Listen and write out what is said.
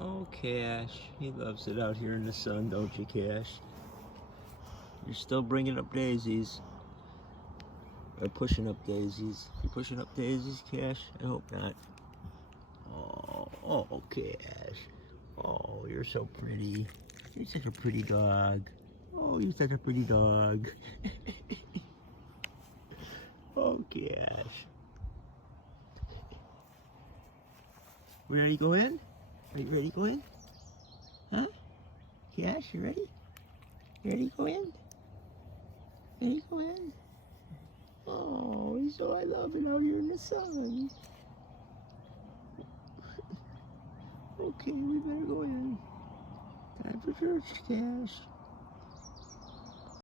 Oh, Cash. He loves it out here in the sun, don't you, Cash? You're still bringing up daisies. Or pushing up daisies. You pushing up daisies, Cash? I hope not. Oh, Cash. Oh, you're so pretty. You're such a pretty dog. Oh, you're such a pretty dog. Oh, Cash. We ready to go in? Are you ready to go in? Huh? Cash, you ready? You ready to go in? Ready to go in? Oh, he's so I love it out here in the sun. Okay, we better go in. Time for church, Cash.